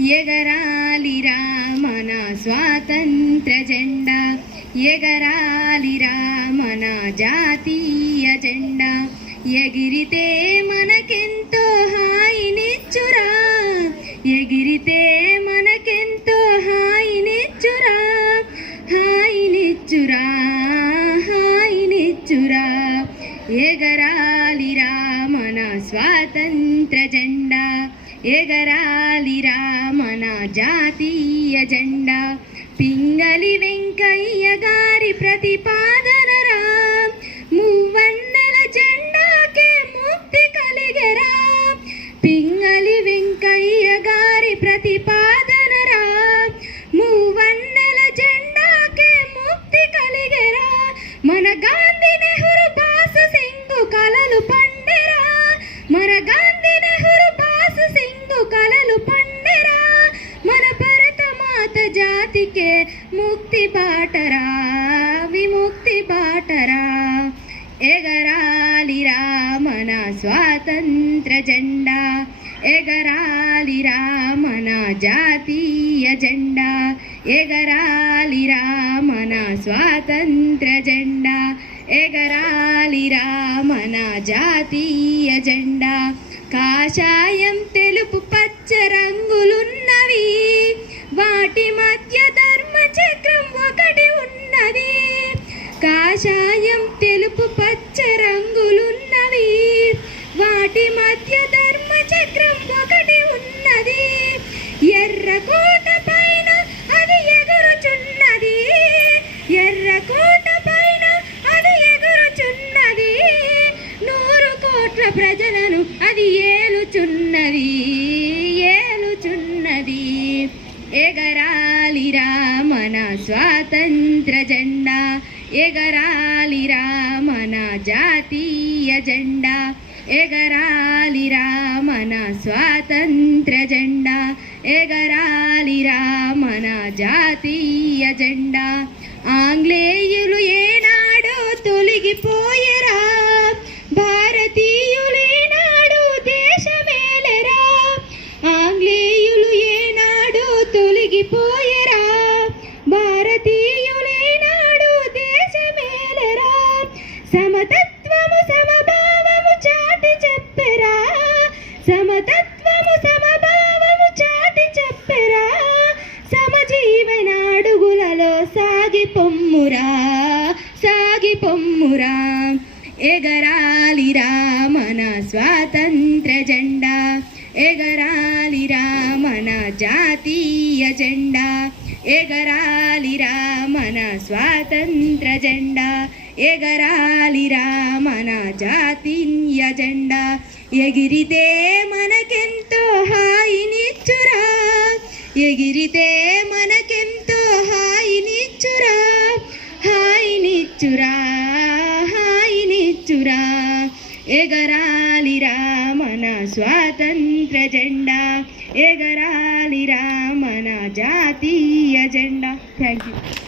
ఎగరాలిరా మన స్వాతంత్ర జెండా, ఎగరాలిరా మన జాతీయ జెండా. ఎగిరితే మనకెంతో హాయినిచ్చురా, ఎగిరితే మనకెంతో హాయినిచ్చురా, హాయినిచ్చురా, హాయినిచ్చురా. ఎగరాలిరా మన స్వాతంత్ర జెండా, ఎగరాలిరా మన జాతీయ జెండా. పింగళి వెంకయ్య గారి ప్రతిపాదనరా, మువ్వన్నెల జెండాకే ముక్తి కలిగెరా. పింగళి వెంకయ్య గారి ప్రతిపాదనరా, మువ్వన్నెల జెండాకే ముక్తి కలిగెరా. మన గాంధీ నెహ్రూ బాసు సింగు కలలు పండెరా, మన గాంధీ నెహ్రూ బాసు సింగు కలలు పండెరా. మన భరతమాత జాతికే ముక్తి బాటరా, విముక్తి బాటరా. ఎగరాలిరా మన స్వాతంత్ర జెండా, ఎగరాలిరా మన జాతీయ జెండా, ఎగరాలిరా మన స్వాతంత్ర జెండా, ఎగరాలిరా మన జాతీయ జెండా. కాషాయం తెలుపు పచ్చ రంగులున్నవి, వాటి మధ్య ధర్మ చక్రం ఒకటి ఉన్నది. కాషాయం తెలుపు పచ్చ రంగులున్నవి, వాటి మధ్య ధర్మ చక్రం ఒకటి ఉన్నది. ఎర్రకోట పైన అది ఎగురుచున్నది, ఎర్రకోట పైన అది ఎగురుచున్నది. 100 కోట్ల ప్రజలను అది ఏలుచున్నది, ఏలుచున్నది. ఎగరాలిరా మన స్వాతంత్ర జెండా, ఎగరాలిరా మన జాతీయ జెండా, ఎగరాలిరా మన స్వాతంత్ర జెండా, ఎగరాలిరా మన జాతీయ జెండా. ఆంగ్లేయులు ఏనాడో తొలగిపోయెరా, భారతీయులు ఏనాడు దేశమేలెరా. ఆంగ్లేయులు ఏనాడో తొలగిపోయెరా, భారతీయులు ఏనాడు దేశమేలెరా. సమతత్వము సమభావము చాటి చెప్పెరా, సమతత్వము సమభావము చాటి చెప్పెరా. సమజీవన అడుగులలో సాగి పొమ్మురా, సాగి పొమ్మురా. ఎగరాలిరా మన స్వాతంత్ర జెండా, ఎగరాలిరా మన జాతీయ జెండా, ఎగరాలిరా మన స్వాతంత్ర జెండా, ఎగరాలిరా మన జాతీయ జెండా. ఎగిరితే మనకెంతో హాయినిచ్చురా, ఎగిరితే మనకెంతో హాయినిచ్చురా, హాయినిచ్చురా, హాయినిచ్చురా. ఎగరాలిరా మన స్వాతంత్ర జెండా, ఎగరాలిరా మన జాతీయ జెండా. Thank you.